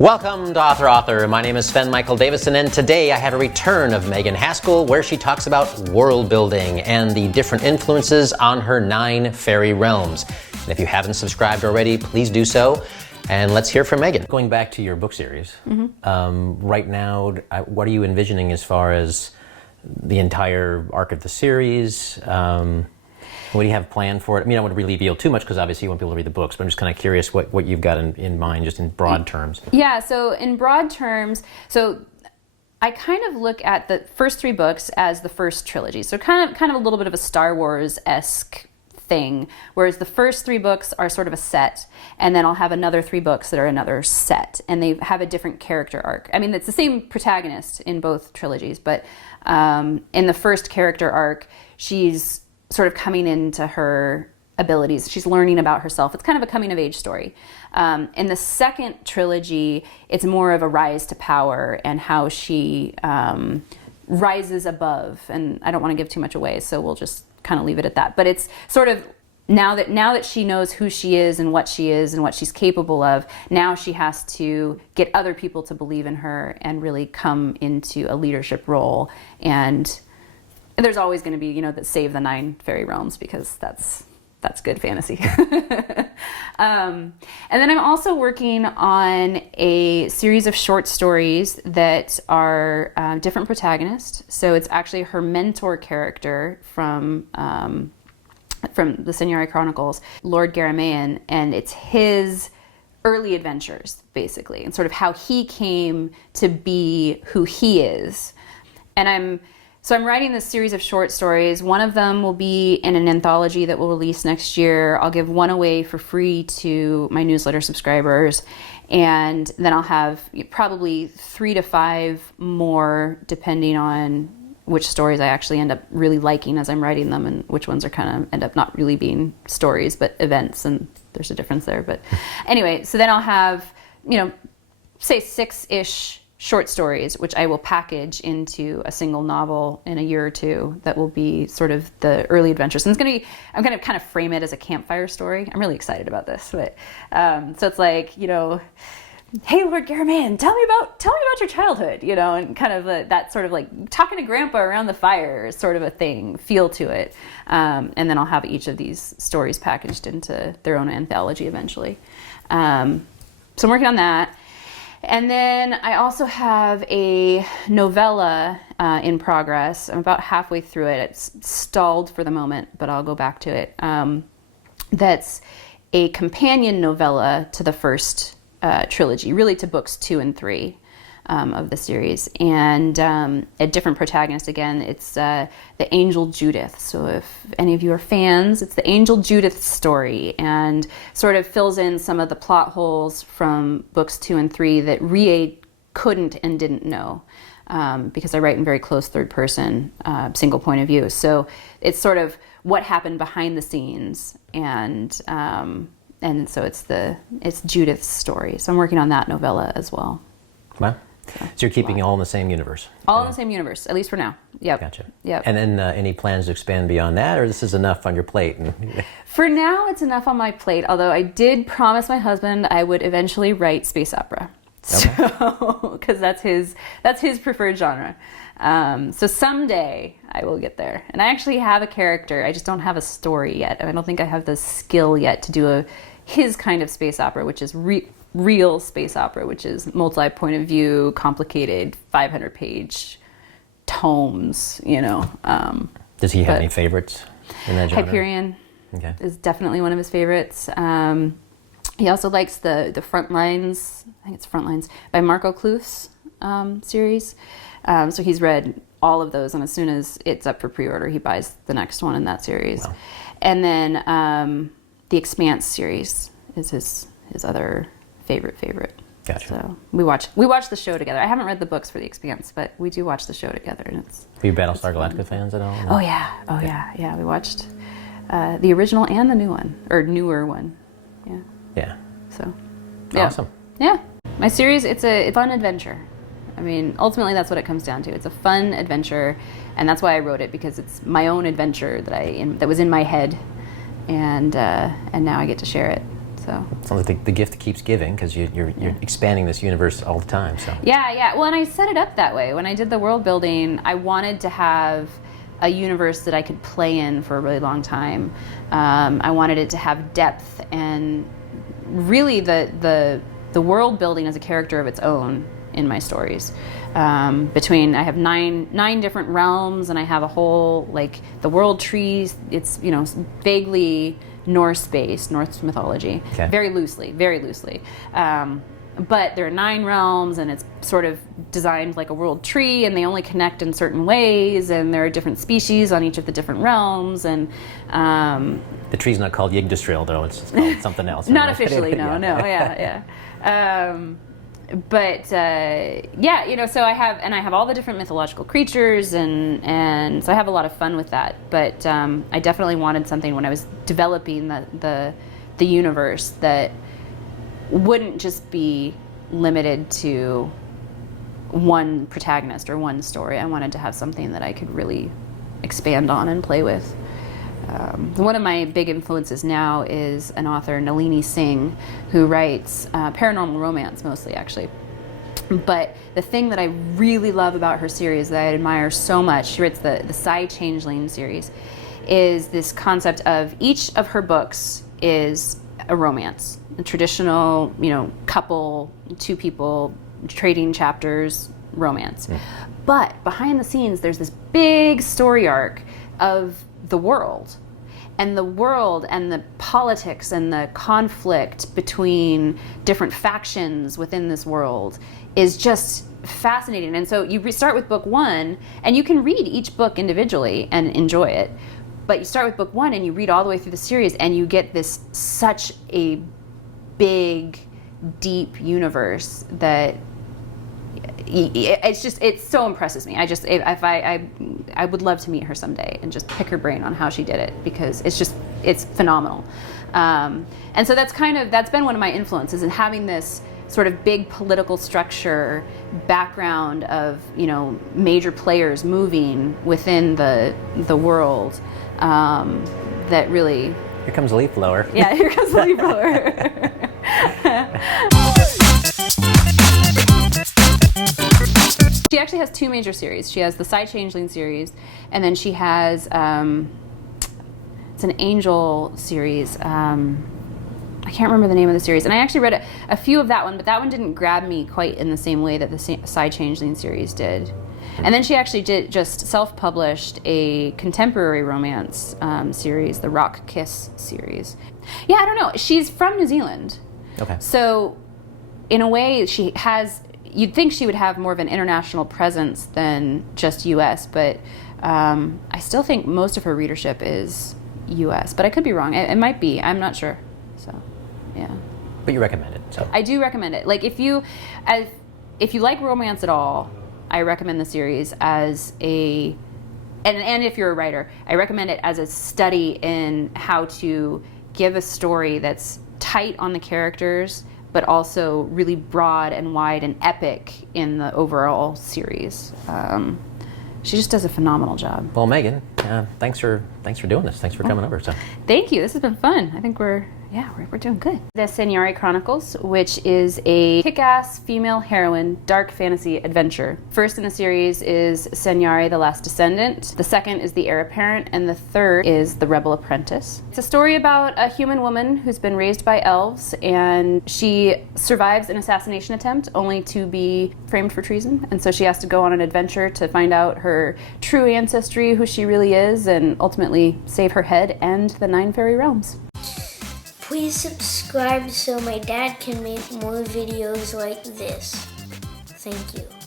Welcome to Author. My name is Sven Davison, and today I have a return of Megan Haskell, where she talks about world building and the different influences on her 9 fairy realms. And if you haven't subscribed already, please do so. And let's hear from Megan. Going back to your book series, right now, what are you envisioning as far as the entire arc of the series? What do you have planned for it? I mean, I don't want to reveal too much because obviously you won't be able to read the books, but I'm just kind of curious what you've got in mind, just in broad terms. Yeah, so in broad terms, so I kind of look at the first 3 books as the first trilogy. So kind of a little bit of a Star Wars-esque thing, whereas the first 3 books are sort of a set, and then I'll have another 3 books that are another set, and they have a different character arc. I mean, it's the same protagonist in both trilogies, but in the first character arc, she's sort of coming into her abilities. She's learning about herself. It's kind of a coming of age story. In the second trilogy, it's more of a rise to power and how she rises above. And I don't want to give too much away, so we'll just kind of leave it at that. But it's sort of now that she knows who she is and what she's capable of, now she has to get other people to believe in her and really come into a leadership role. And there's always going to be, that save the 9 fairy realms, because that's good fantasy. And then I'm also working on a series of short stories that are different protagonists. So it's actually her mentor character from the Sanyare Chronicles, Lord Garamayan, and it's his early adventures, basically, and sort of how he came to be who he is. And I'm writing this series of short stories. One of them will be in an anthology that will release next year. I'll give one away for free to my newsletter subscribers. And then I'll have probably 3 to 5 more, depending on which stories I actually end up really liking as I'm writing them, and which ones are kind of end up not really being stories, but events. And there's a difference there. But anyway, so then I'll have, say 6-ish short stories, which I will package into a single novel in a year or 2 that will be sort of the early adventures. And I'm going to kind of frame it as a campfire story. I'm really excited about this. But so it's like, hey, Lord Garamayan, tell me about your childhood, and kind of that sort of like talking to Grandpa around the fire sort of a feel to it. And then I'll have each of these stories packaged into their own anthology eventually. So I'm working on that. And then I also have a novella in progress. I'm about halfway through it. It's stalled for the moment, but I'll go back to it. That's a companion novella to the first trilogy, really to books 2 and 3 of the series. And a different protagonist again. It's the Angel Judith. So if any of you are fans, it's the Angel Judith story, and sort of fills in some of the plot holes from books 2 and 3 that Rie couldn't and didn't know, because I write in very close third person, single point of view. So it's sort of what happened behind the scenes, and so it's Judith's story. So I'm working on that novella as well. Wow. So you're keeping it all in the same universe? All in the same universe, at least for now. Yep. Gotcha. Yep. And then any plans to expand beyond that, or this is enough on your plate? For now, it's enough on my plate, although I did promise my husband I would eventually write space opera. Okay. So, because that's his preferred genre. So someday I will get there. And I actually have a character, I just don't have a story yet. I don't think I have the skill yet to do his kind of space opera, which is real space opera, which is multi-point of view, complicated, 500-page tomes, Does he have any favorites in that genre? Hyperion is definitely one of his favorites. He also likes the Frontlines, I think it's Frontlines, by Marco Cluth's series. So he's read all of those, and as soon as it's up for pre-order, he buys the next one in that series. Wow. And then the Expanse series is his other favorite. Gotcha. So we watch the show together. I haven't read the books for The Expanse, but we do watch the show together, and it's. Are you Battlestar Galactica fans at all? No? Oh yeah. We watched the original and the new one, or newer one. Yeah. Yeah. So. Awesome. Yeah. My series, it's a fun adventure. I mean, ultimately that's what it comes down to. It's a fun adventure, and that's why I wrote it, because it's my own adventure that was in my head, and now I get to share it. So So sounds like the gift keeps giving, because you're expanding this universe all the time. So yeah. Well, and I set it up that way. When I did the world building, I wanted to have a universe that I could play in for a really long time. I wanted it to have depth, and really the world building as a character of its own in my stories. I have nine different realms, and I have a whole, like, the world trees. It's vaguely Norse-based, Norse mythology, very loosely. But there are 9 realms, and it's sort of designed like a world tree, and they only connect in certain ways, and there are different species on each of the different realms, and the tree's not called Yggdrasil, though. It's just called something else. Not officially, yeah. So I have all the different mythological creatures, and so I have a lot of fun with that. But I definitely wanted something when I was developing the universe that wouldn't just be limited to one protagonist or one story. I wanted to have something that I could really expand on and play with. One of my big influences now is an author, Nalini Singh, who writes paranormal romance mostly, actually. But the thing that I really love about her series, that I admire so much, she writes the Psy Changeling series, is this concept of each of her books is a romance, a traditional, couple, 2 people, trading chapters romance. But behind the scenes, there's this big story arc of the world and the politics and the conflict between different factions within this world is just fascinating. And so you start with book 1, and you can read each book individually and enjoy it, but you start with book 1 and you read all the way through the series, and you get this such a big, deep universe that it so impresses me. I would love to meet her someday and just pick her brain on how she did it, because it's phenomenal. And so that's been one of my influences, in having this sort of big political structure background of major players moving within the world. That really. Here comes a leaf blower. Yeah, here comes a leaf blower. She actually has 2 major series. She has the Psy Changeling series, and then she has it's an angel series. I can't remember the name of the series, and I actually read a few of that one, but that one didn't grab me quite in the same way that the Psy Changeling series did. And then she actually just self-published a contemporary romance series, the Rock Kiss series. Yeah, I don't know. She's from New Zealand. Okay. So, in a way, you'd think she would have more of an international presence than just U.S., but I still think most of her readership is U.S., but I could be wrong. It might be. I'm not sure. So, yeah. But you recommend it, so. I do recommend it. Like, if you like romance at all, I recommend the series as and if you're a writer, I recommend it as a study in how to give a story that's tight on the characters, but also really broad and wide and epic in the overall series. She just does a phenomenal job. Well, Megan, thanks for doing this. Thanks for coming over. So. Thank you. This has been fun. I think we're doing good. The Sanyare Chronicles, which is a kick-ass female heroine dark fantasy adventure. First in the series is Sanyare, the Last Descendant. The second is the Heir Apparent, and the third is the Rebel Apprentice. It's a story about a human woman who's been raised by elves, and she survives an assassination attempt only to be framed for treason. And so she has to go on an adventure to find out her true ancestry, who she really is, and ultimately save her head and the 9 fairy realms. Please subscribe so my dad can make more videos like this. Thank you.